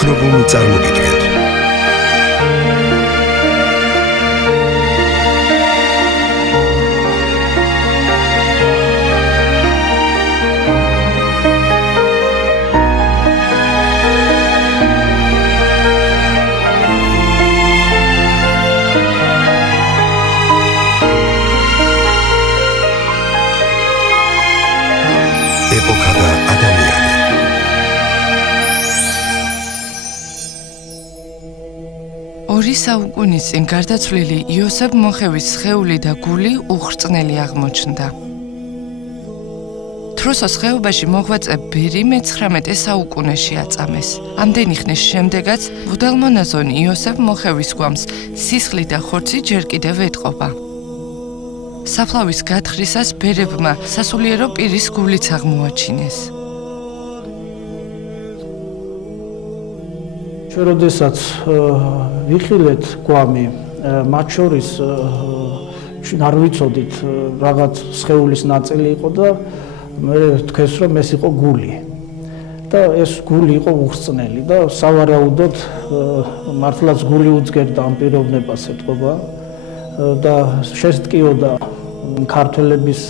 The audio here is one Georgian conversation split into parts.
მicrophone წარმოგიდგენთ. ეპოქა და ადამიანი. ორი საუკუნის წინ გარდაცვლილი იოსებ მოხევის სხეული და გული უხრწნელი აღმოჩნდა. თრუსოს ხეობაში მოღვაწე ბერი მე-19 საუკუნეში აწამეს. ამდენი ხნის შემდეგაც მღვდელმონაზონი იოსებ მოხევის გვამს სისხლი და ხორცი ჯერ კიდევ ეტყობა. საფლავის გათხრისას ბერებმა სასულიერო პირის გულიც აღმოაჩინეს. ჩვენ როდესაც ვიხილეთ გვამი, მათ შორის არ ვიცოდით რაღაც სხეულის ნაწილი იყო და მე თქვეს რომ ეს იყო გული. და ეს გული იყო უხრწნელი და სავარაუდოდ მართლაც გული უძგერდა ამ პიროვნებას ეთყობა და შესტკიოდა ქართველების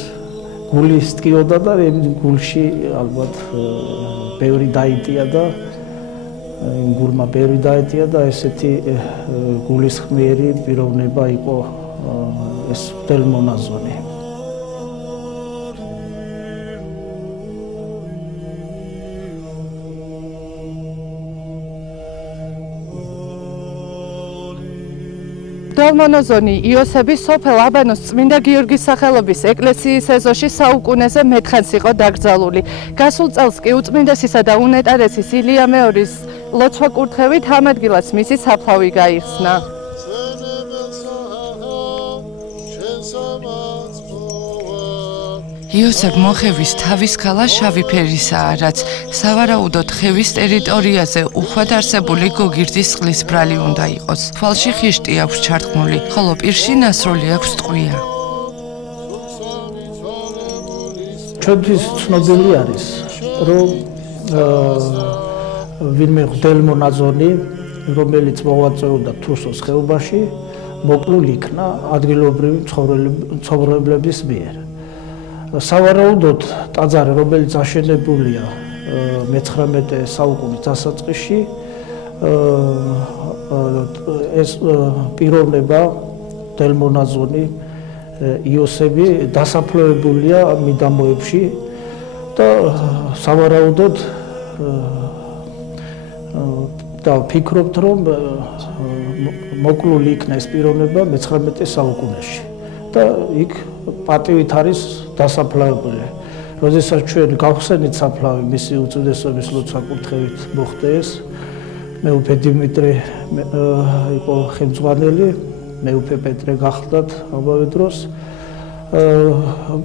გულის ტკიოდა და გულში ალბათ ბევრი დაიტია და იმ გულმა ბევრი დაიტია და ესეთი გულისხმიერი პიროვნება იყო ეს მღვდელმონაზონი. მღვდელმონაზონი იოსები სოფელ აბანოს წმინდა გიორგის სახელობის ეკლესიის ეზოში საუკუნეზე მეთხანს იყო დაკრძალული. გასულ წელს კი უწმინდესისა და უნეტარესის ილია მეორის ლოცვა-კურთხევით ამ ადგილას მისი საფლავი გაიხსნა. იოსებ მოხევის თავის ქალა შავი ფერისაა, რაც სავარაუდოდ ხევის ტერიტორიაზე უხვად არსებული გოგირდის წყლის ბრალი უნდა იყოს. თვალში ხიშტი აქვს ჩარტყმული, ხოლო პირში ნასროლი აქვს ტყვია. ჩვენთვის ცნობილი არის, რომ ვინმე მღვდელმონაზონი, რომელიც მოღვაწეობდა თრუსოს ხეობაში, მოკლულ იქნა ადგილობრივი მცხოვრებლების მიერ. სავარაუდოდ ტაძარი, რომელიც აშენებულია მე-19 საუკუნის დასაწყისში, ეს პიროვნება მღვდელმონაზონი იოსები დასაფლავებულია მიდამოებში და სავარაუდოდ და ვფიქრობთ, რომ მოკლული იქნა ეს პიროვნება მე-19 საუკუნეში და იქ პატივით არის დასაფლავებული. როდესაც ჩვენ გავხსენით საფლავი მისი უწოდესობის ლოცვა-კურთხევით მოხდა ეს, მეუფე დიმიტრი იყო ხელმძღვანელი, მეუფე პეტრე გახლდათ ამავე დროს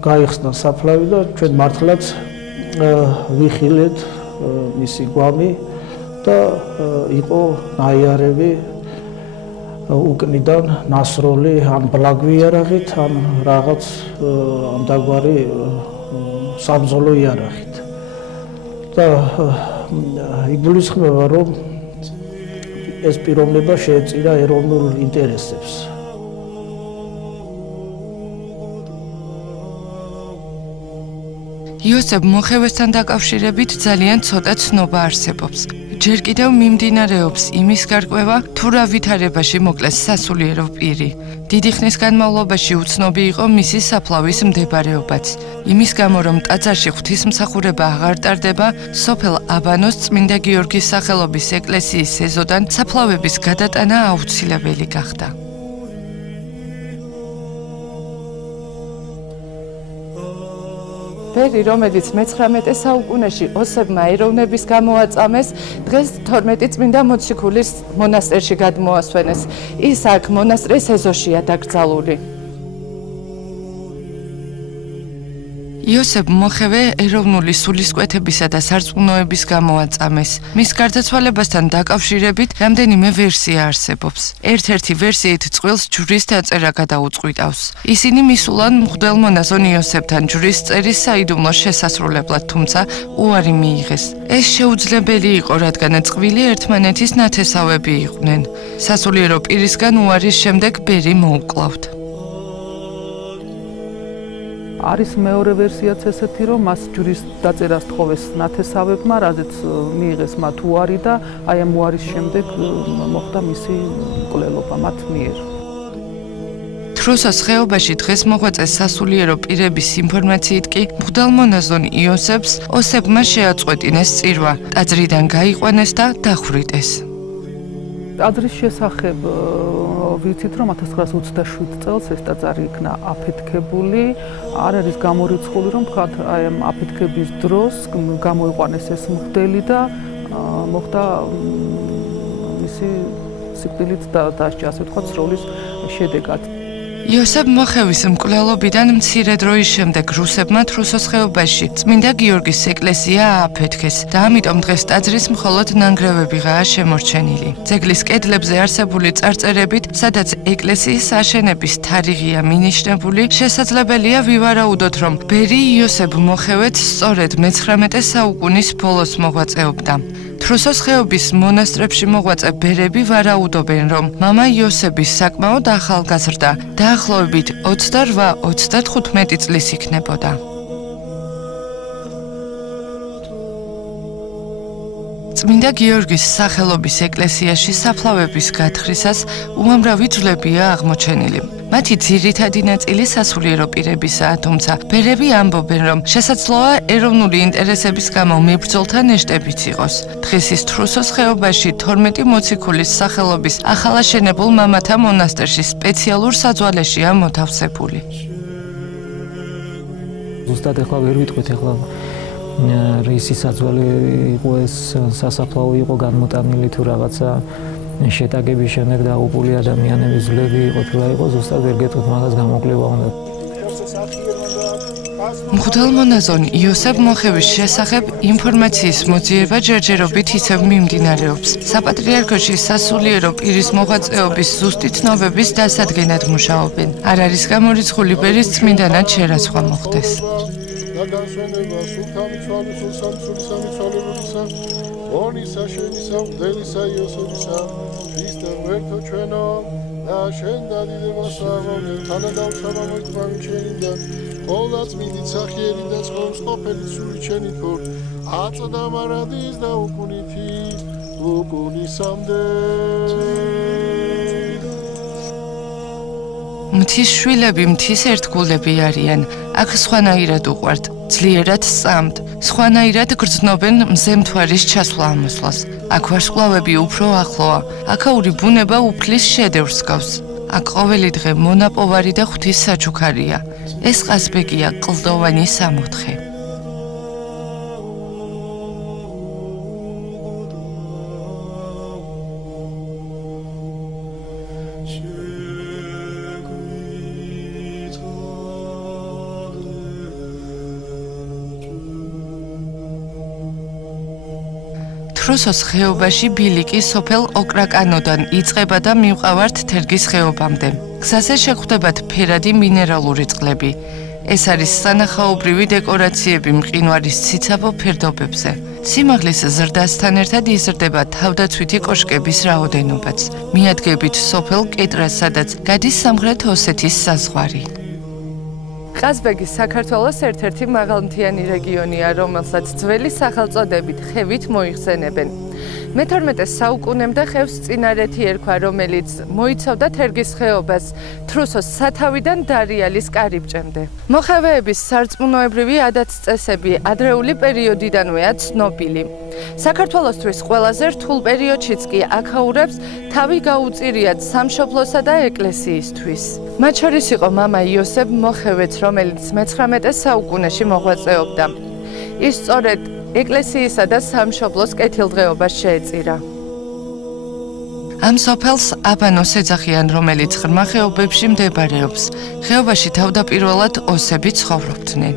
გაიხსნა საფლავი და ჩვენ მართლაც ვიხილეთ მისი გვამი და იყო ნაიარევი უკნიდან ნასროლი ან ბლაგვი იარაღით ან რაღაც ამდაგვარი საბრძოლო იარაღით და იგულისხმება რომ ეს პიროვნება შეეწირა ეროვნულ ინტერესებს. იოსებ მოხევესთან დაკავშირებით ძალიან ცოტა ცნობა არსებობს. ჯერ კიდევ მიმდინარეობს იმის გარკვევა, თუ რა ვითარებაში მოკლეს სასულიერო პირი. დიდი ხნის განმავლობაში უცნობი იყო მისი საფლავის მდებარეობაც. იმის გამო, რომ ტაძარში ღვთისმსახურება აღარ ტარდება, სოფელ აბანოს წმინდა გიორგის სახელობის ეკლესიის ეზოდან საფლავების გადატანა აუცილებელი გახდა. ბერი, რომელიც მე-19 საუკუნეში ოსებმა ეროვნების გამოაწამეს, დღეს 12 წმინდა მოციქულის მონასტერში გადმოასვენეს. ის აქ მონასტრის ეზოშია დაკრძალული. იოსებ მოხევე ეროვნული სულისკვეთებისა და სარწმუნოების გამო აწამეს. მის გარდაცვალებასთან დაკავშირებით რამდენიმე ვერსია არსებობს. ერთ-ერთი ვერსიით წყვილს ჯვრის დაწერა გადაუწყვიტავს. ისინი მისულან მღვდელმონაზონ იოსებთან ჯვრის წერის საიდუმლო შესასრულებლად, თუმცა უარი მიიღეს. ეს შეუძლებელი იყო, რადგან წყვილი ერთმანეთის ნათესავები იყვნენ. სასულიერო პირისგან უარის შემდეგ ბერი მოუკლავთ. არის მეორე ვერსიაც ესეთი, რომ მას ჯვრის დაწერას თხოვეს ნათესავებმა, რაზეც მიიღეს მათ უარი და აი ამ უარის შემდეგ მოხდა მისი მკვლელობა მათ მიერ. თრუსოს ხეობაში დღეს მოღვაწე სასულიერო პირების ინფორმაციით კი მღვდელმონაზონ იოსებს ოსებმა შეაწყვეტინეს წირვა, ტაძრიდან გაიყვანეს და დახვრიტეს. ტაძრის შესახებ ვიცით, რომ 1927 წელს ეს ტაძარი იქნა აფეთქებული. არ არის გამორიცხული, რომ თქვათ აი ამ აფეთქების დროს გამოიყვანეს ეს მღვდელი და მოხდა მისი სიკვდილით დასჯა, ასე ვთქვათ, სროლის შედეგად. იოსებ მოხევის მკვლელობიდან მცირე დროის შემდეგ რუსებმა თრუსოს ხეობაში წმინდა გიორგის ეკლესია ააფეთქეს და ამიტომ დღეს ტაძრის მხოლოდ ნანგრევებიღაა შემორჩენილი. ძეგლის კედლებზე არსებული წარწერებით, სადაც ეკლესიის აშენების თარიღია მინიშნებული, შესაძლებელია ვივარაუდოთ, რომ ბერი იოსებ მოხევეც სწორედ მე-19 საუკუნის ბოლოს მოღვაწეობდა. თრუსოს ხეობის მონასტრებში მოღვაწე ბერები ვარაუდობენ, რომ მამა იოსების საკმაოდ ახალგაზრდა, დაახლოებით 28-35 წლის იქნებოდა. წმინდა გიორგის სახელობის ეკლესიაში საფლავების გათხრისას უამრავი ძვლებია აღმოჩენილი. მათი ძირითადი ნაწილი სასულიერო პირებისაა, თუმცა ბერები ამბობენ, რომ შესაძლოა ეროვნული ინტერესების გამო მებრძოლთა ნეშტებიც იყოს. დღეს ის თრუსოს ხეობაში 12 მოციქულის სახელობის ახალაშენებულ მამათა მონასტერში სპეციალურ საძვალეშია მოთავსებული. ზუსტად ახლა ვერ ვიტყვით ახლა რისი საძვალე იყო ეს სასაფლაო იყო განმოტანილი თუ რაღაცა შეტაკების შემდეგ დაღუპული ადამიანების ძვლები იყო თუ რა იყო ზუსტად ვერ გეტყვით, მაგას გამოკვლევა უნდა. მღვდელმონაზონ იოსებ მოხევის შესახებ ინფორმაციის მოძიება ჯერჯერობით ისევ მიმდინარეობს. საპატრიარქოში სასულიერო პირის მოღვაწეობის ზუსტი ცნობების დასადგენად მუშაობენ. არ არის გამორიცხული ბერის წმინდანად შერაცხვა მოხდეს. განსვენება სულთანი ცვალისა სამიცვალებულისა მონისა შენისა მღვდელისა იოსებისა ქრისტე ვერთო ჩვენო და შენ დადიდებასა თანადავსა მოიყვანი ჩვენიდან ყოვლა წმინდით სახიერი და ცხოვრს ყოფილი სული ჩვენი თორ აწდა მარადის და უკუნითი უკუნისამდე მთის შვილები მთის ერთგულები არიან. აქ სხვანაირად უყვართ, ძლიერად სწამთ, სხვანაირად გრძნობენ მზემთვარის ჩასვლა ამოსვლას. აქ ვარსკვლავები უფრო ახლოა, აქაური ბუნება უფლის შედევრს გავს. აქ ყოველი დღე მონაპოვარი და ღვთის საჩუქარია. ეს ყაზბეგია კლდოვანი სამოთხე. თრუსოს ხეობაში ბილიკი სოფელ ოკრაკანოდან იწყება და მივყავართ თერგის ხეობამდე. გზაზე შეხვდებათ ფერადი მინერალური წყლები. ეს არის სანახაობრივი დეკორაციები მყინვარის ციცაბო ფერდობებზე. სიმაღლის ზრდასთან ერთად იზრდება თავდაცვითი კოშკების რაოდენობაც. მიადგებით სოფელ კეტრას, სადაც გადის სამხრეთ ოსეთის საზღვარი. ყაზბეგი საქართველოს ერთ-ერთი მაღალმთიანი რეგიონია, რომელსაც ძველი სახელწოდებით ხევით მოიხსენებენ. მე-12 საუკუნემდე ხევს წინარეთი ერქვა, რომელიც მოიცავდა თერგის ხეობას თრუსოს სათავიდან დარიალის კარიბჭემდე. მოხევეების სარწმუნოებრივი ადათ-წესები ადრეული პერიოდიდანვეა ცნობილი. საქართველოსთვის ყველაზე რთულ პერიოდშიც კი აქაურებს თავი გაუწირიათ სამშობლოსა და ეკლესიისთვის. მათ შორის იყო მამა იოსებ მოხევეც, რომელიც მე-19 საუკუნეში მოღვაწეობდა. ის სწორედ ეკლესიისა და სამშობლოს კეთილდღეობას შეეწირა. ამ სოფელს აბანოს ეძახიან, რომელიც ღრმა ხეობებში მდებარეობს. ხეობაში თავდაპირველად ოსები ცხოვრობდნენ.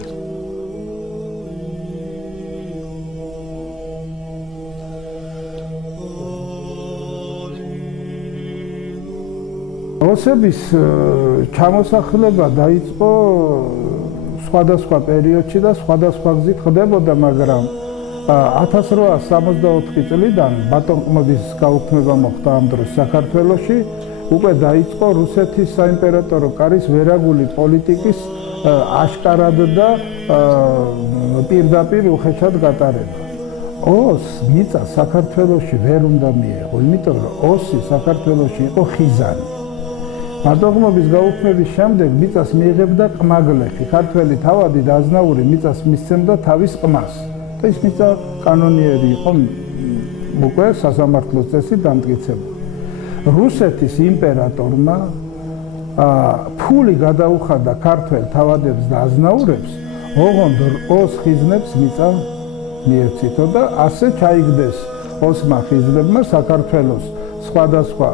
რუსების ჩამოსახლება დაიწყო სხვადასხვა პერიოდში და სხვადასხვა გზით ხდებოდა, მაგრამ 1864 წლიდან ბატონყმობის გაუქმება მოხდა ამ დროს საქართველოში, უკვე დაიწყო რუსეთის საიმპერატორო კარის ვერაგული პოლიტიკის აშკარად და პირდაპირ უხეშად გატარება. ოს მიწა საქართველოში ვერ უნდა მიეღო, იმიტომ რომ ოსი საქართველოში იყო ხიზანი. ბატონყმობის გაუქმების შემდეგ მიწას მიიღებდა ყმაგლეხი, ქართველი თავადი და აზნაური მიწას მისცემდა თავის ყმას. და ის მიწა კანონიერი იყო უკვე სასამართლოს წესით დამტკიცებული. რუსეთის იმპერატორმა ფული გადაუხადა ქართველ თავადებს და აზნაურებს, ოღონდ ოს ხიზნებს მიწა მიეცითო და ასე ჩაიგდეს ოსმა ხიზნებმა საქართველოს სხვადასხვა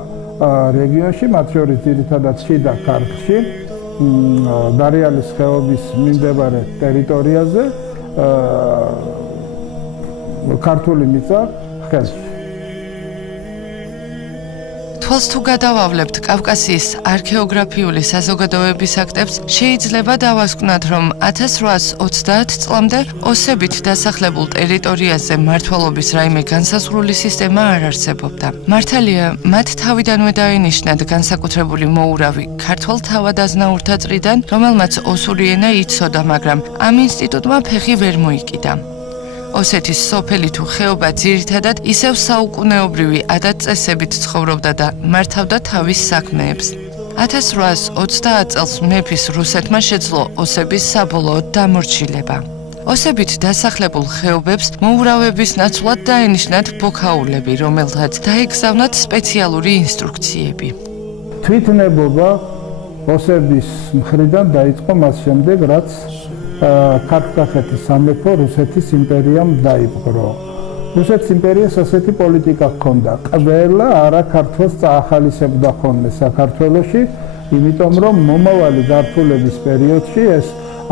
რეგიონში, მათ შორის ძირითადად შიდა ქართლში, დარიალის ხეობის მიმდებარე ტერიტორიაზე ქართული მიწა ხელში. თვალს თუ გადავავლებთ კავკასიის არქეოგრაფიული საზოგადოების აქტებს, შეიძლება დავასკვნათ, რომ 1830 წლამდე ოსებით დასახლებულ ტერიტორიაზე მმართველობის რაიმე განსაზღვრული სისტემა არ არსებობდა. მართალია, მათ თავიდანვე დაენიშნათ განსაკუთრებული მოურავი ქართველ თავად-აზნაურთა წრიდან, რომელმაც ოსური ენა იცოდა, მაგრამ ამ ინსტიტუტმა ფეხი ვერ მოიკიდა. ოსეთის სოფელი თუ ხეობა ძირითადად ისევ საუკუნეობრივი ადათ-წესებით ცხოვრობდა და მართავდა თავის საქმეებს. 1830 წელს მეფის რუსეთმა შეძლო ოსების საბოლოოდ დამორჩილება. ოსებით დასახლებულ ხეობებს მოურავების ნაცვლად დაენიშნათ ბოქაულები, რომელთაც დაეგზავნათ სპეციალური ინსტრუქციები. თვითნებობა ოსების მხრიდან დაიწყო მას შემდეგ, რაც ქართლ-კახეთის სამეფო რუსეთის იმპერიამ დაიპყრო. რუსეთის იმპერიას ასეთი პოლიტიკა ჰქონდა. ყველა არაქართველს წაახალისებდა ხოლმე საქართველოში, იმიტომ რომ მომავალი გართულების პერიოდში ეს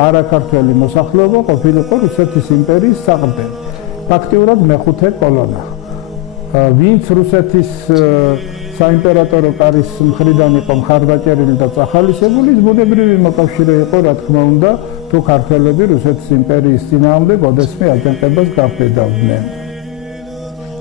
არაქართველი მოსახლეობა ყოფილიყო რუსეთის იმპერიის საყრდენი. ფაქტიურად მეხუთე კოლონა. ვინც რუსეთის საიმპერატორო კარის მხრიდან იყო მხარდაჭერილი და წახალისებული, ის ბუნებრივი მოკავშირე იყო, რა თქმა უნდა, თუ ქართველები რუსეთის იმპერიის წინააღმდეგ ოდესმე აჯანყებას გაფედავდნენ.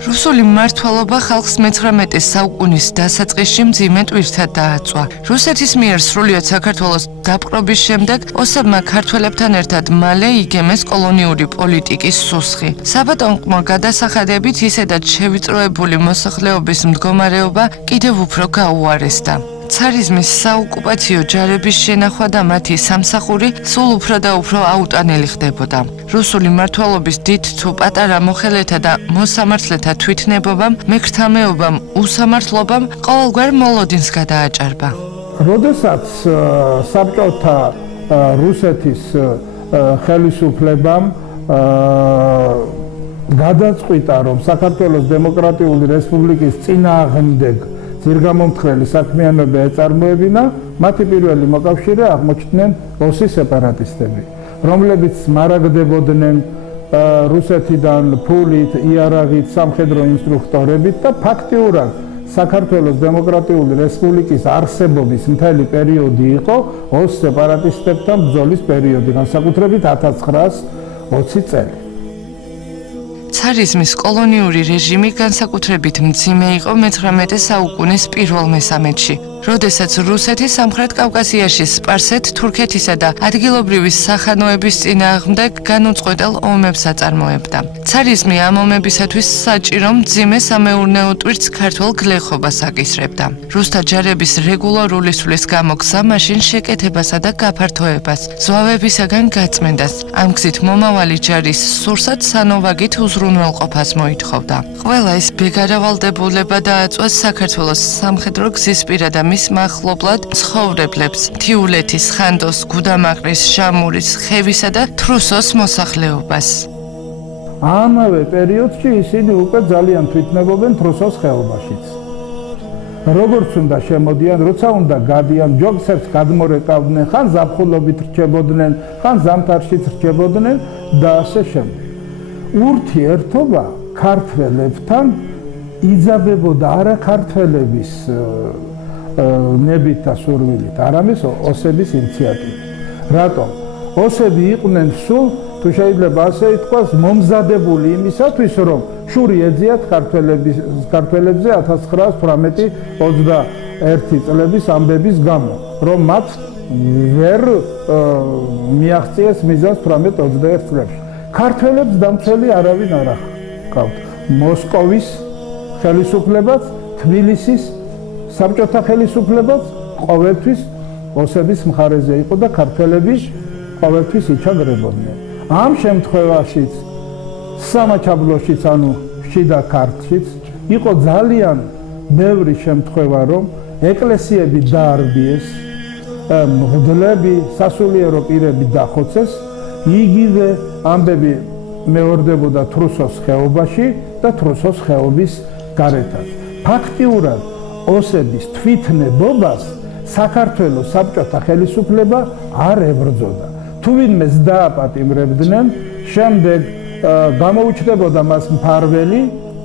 რუსული მმართველობა ხალხს მე-19 საუკუნის დასაწყისში მძიმე ტვირთად დააწვა. რუსეთის მიერ სრულიად საქართველოს დაპყრობის შემდეგ ოსებმა ქართველებთან ერთად მალე იგემეს კოლონიური პოლიტიკის სუსხი. საბატონყმო გადასახადებით ისედაც შევიწროებული მოსახლეობის მდგომარეობა კიდევ უფრო გაუარესდა. ცარიზმის საოკუპაციო ჯარების შენახვა და მათი სამსახური სულ უფრო და უფრო აუტანელი ხდებოდა. რუსული მმართველობის დიდ თუ პატარა მოხელეთა და მოსამართლეთა თვითნებობამ, მექრთამეობამ, უსამართლობამ ყოველგვარ მოლოდინს გადააჭარბა. როდესაც საბჭოთა რუსეთის ხელისუფლებამ გადაწყვიტა, რომ საქართველოს დემოკრატიული რესპუბლიკის წინააღმდეგ ძირგამომთხრელი საქმიანობა ეწარმოებინა, მათი პირველი მოკავშირე აღმოჩნდნენ ოსი სეპარატისტები, რომლებიც მარაგდებოდნენ რუსეთიდან ფულით, იარაღით, სამხედრო ინსტრუქტორებით და ფაქტიურად საქართველოს დემოკრატიული რესპუბლიკის არსებობის მთელი პერიოდი იყო ოს სეპარატისტებთან ბრძოლის პერიოდი, განსაკუთრებით 1920 წელი. ცარიზმის კოლონიური რეჟიმი განსაკუთრებით მძიმე იყო მე-19 საუკუნის პირველ მესამედში, როდესაც რუსეთი სამხრეთ კავკასიაში სპარსეთ, თურქეთისა და ადგილობრივი სახანოების წინააღმდეგ განუწყვეტელ ომებს აწარმოებდა. ცარიზმი ამ ომებისათვის საჭირო მძიმე სამეურნეო ტვირთს ქართველ გლეხობას აკისრებდა. რუსთა ჯარების რეგულარული სulis გამოგზა მაშინ შეკეთებასა და გაფართოებას, ზვავებისაგან გაწმენდას. ამ გზით მომავალი ჯარის სურსად სანოვაგით უზრუნველყოფას მოითხოვდა. ყველა ეს ბეგარავალდებულება დააწვეს საქართველოს სამხედრო გზისპირა და მის მახლობლად ცხოვრებლებს, მთიულეთის, ხანდოს, გუდამაყრის, შამურის, ხევისა და თრუსოს მოსახლეობას. ამავე პერიოდში ისინი უკვე ძალიან თვითნებობენ თრუსოს ხეობაშიც. როგორც უნდა შემოდიან, როცა უნდა გადიან, ჯოგსებს გადმორეკავდნენ, ხან ზაფხულობით რჩებოდნენ, ხან ზამთარშიც რჩებოდნენ და ასე შემდეგ. ურთიერთობა ქართველებთან იძაბებოდა არაქართველების ნებით და სურვილით, არამედ ოსების ინიციატივით. რატომ? ოსები იყვნენ სულ, თუ შეიძლება ასე ითქვას, მომზადებული იმისათვის, რომ შური ეძიათ ქართველებზე 1918-21 წლების ამბების გამო, რომ მათ ვერ მიაღწიეს მიზანს 18-21 წლებში. ქართველებს დამცველი არავინ არ ახავთ. მოსკოვის ხელისუფლებაც, თბილისის საბჭოთა ხელისუფლებაც ყოველთვის ოსების მხარეზე იყო და ქართველები ყოველთვის იჩაგრებოდნენ. ამ შემთხვევაშიც სამაჩაბლოშიც, ანუ შიდა ქართლშიც იყო ძალიან ბევრი შემთხვევა, რომ ეკლესიები დაარბიეს, მღვდლები, სასულიერო პირები დახოცეს, იგივე ამბები მეორდებოდა თრუსოს ხეობაში და თრუსოს ხეობის გარეთაც. ფაქტიურად ოსების თვითნებობას საქართველოს საბჭოთა ხელისუფლება არ ებრძოდა. თუ ვინმეს დააპატიმრებდნენ, შემდეგ გამოუჩნდებოდა მას მფარველი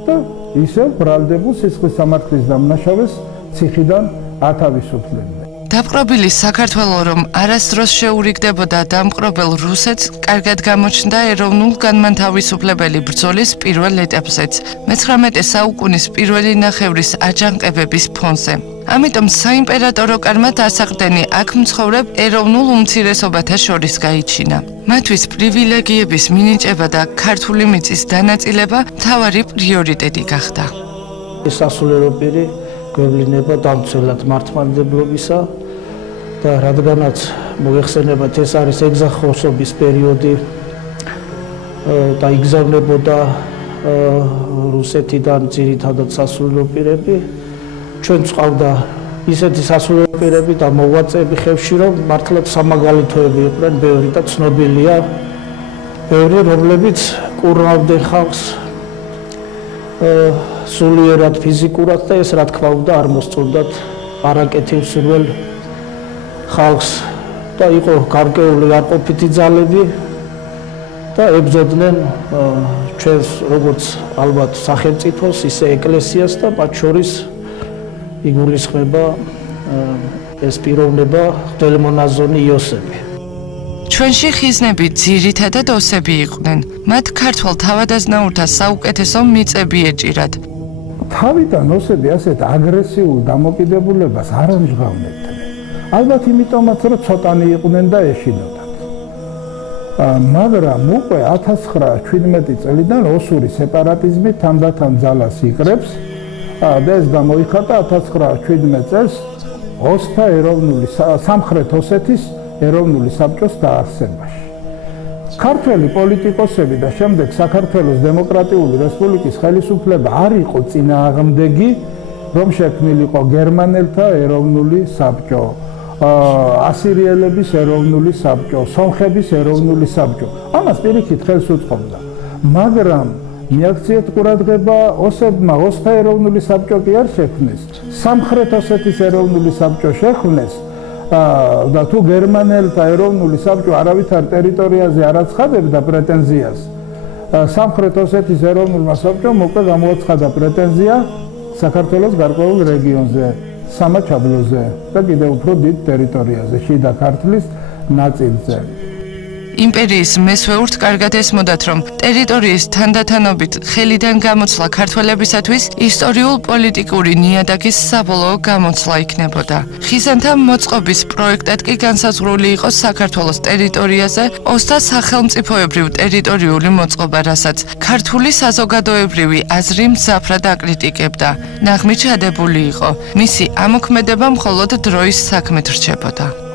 და ისევ ბრალდებულ სისხლის სამართლის დამნაშავეს ციხიდან ათავისუფლებდნენ. დაპყრობილი საქართველო რომ არასდროს შეურიგდებოდა დამპყრობელ რუსეთს, კარგად გამოჩნდა ეროვნულ-განმათავისუფლებელი ბრძოლის პირველ ეტაპზეც, მე-19 საუკუნის პირველი ნახევრის აჯანყებების ფონზე. ამიტომ საიმპერატორო კარმა დასაყრდენი აქ მცხოვრებ ეროვნულ უმცირესობათა შორის გაიჩინა. მათთვის პრივილეგიების მინიჭება და ქართული მიწის დანაწილება მთავარი პრიორიტეტი გახდა. სასულიერო პირი გვევლინება დამცველად მართლმადიდებლობისა და რადგანაც მოიხსენებათ ეს არის ეგზარხოსობის პერიოდი და იგზავნებოდა რუსეთიდან ძირითადად სასულიერო პირები, ჩვენ წავდა ისეთი სასულიერო პირები და მოღვაწეები ხევში, რომ მართლაც სამაგალითოები იყვნენ, ბევრი და ცნობილია, ბევრი, რომლებიც კურნავდნენ ხალხს სულიერად, ფიზიკურად და ეს რა თქმა უნდა არ მოსწონდათ არაკეთილსურველ ხალხს და იყო გარკვეული არყოფითი ძალები და ებრძოდნენ ჩვენს როგორც ალბათ სახელმწიფოს, ისე ეკლესიას და მათ შორის იგულისხმება ეს პიროვნება ღმერთმონაზონი იოსები. ჩვენში ხიზნები ძირითადად ოსები იყვნენ. მათ ქართველ თავადაზნაურთა საუკეთესო მიწები ეჭირათ. თავიდან ოსები ასეთ აგრესიულ დამოკიდებულებას არ ამჟღავნებდნენ. ალბათ იმიტომაც, რომ ცოტანი იყვნენ და ეშინოდათ. მაგრამ უკვე 1917 წლიდან ოსური სეპარატიზმი თანდათან ძალას იკრებს და ეს გამოიხატა 1917 წელს ოსთა ეროვნული სამხრეთ ოსეთის ეროვნული საბჭოს დაარსებაში. ქართველი პოლიტიკოსები და შემდეგ საქართველოს დემოკრატიული რესპუბლიკის ხელისუფლება არ იყო წინააღმდეგი, რომ შექმნილიყო გერმანელთა ეროვნული საბჭო, ასირიელების ეროვნული საბჭო, სომხების ეროვნული საბჭო. ამას პირიქით ხელს უწყობდა. მაგრამ მიაქციეთ ყურადღება, ოსებმა ოსთა ეროვნული საბჭო კი არ შექმნეს, სამხრეთ ოსეთის ეროვნული საბჭო შექმნეს და თუ გერმანელთა ეროვნული საბჭო არავითარ ტერიტორიაზე არ აცხადებდა პრეტენზიას, სამხრეთ ოსეთის ეროვნულმა საბჭომ უკვე გამოაცხადა პრეტენზია საქართველოს გარკვეულ რეგიონზე, სამაჩაბლოზე და კიდევ უფრო დიდ ტერიტორიაზე, შიდა ქართლის ნაწილზე. იმპერიის მესვეურთ კარგად ესმოდათ, რომ ტერიტორიის თანდათანობით ხელიდან გამოცლა ქართველებისათვის ისტორიულ-პოლიტიკური ნიადაგის საბოლოო გამოცლა იქნებოდა. ხიზანთა მოწყობის პროექტად კი განსაზღვრული იყო საქართველოს ტერიტორიაზე ოსთა სახელმწიფოებრივ ტერიტორიული მოწყობა, რასაც ქართული საზოგადოებრივი აზრი მძაფრად აკრიტიკებდა. ნაღმით ჩადებული იყო. მისი ამოქმედება მხოლოდ დროის საქმედ რჩებოდა.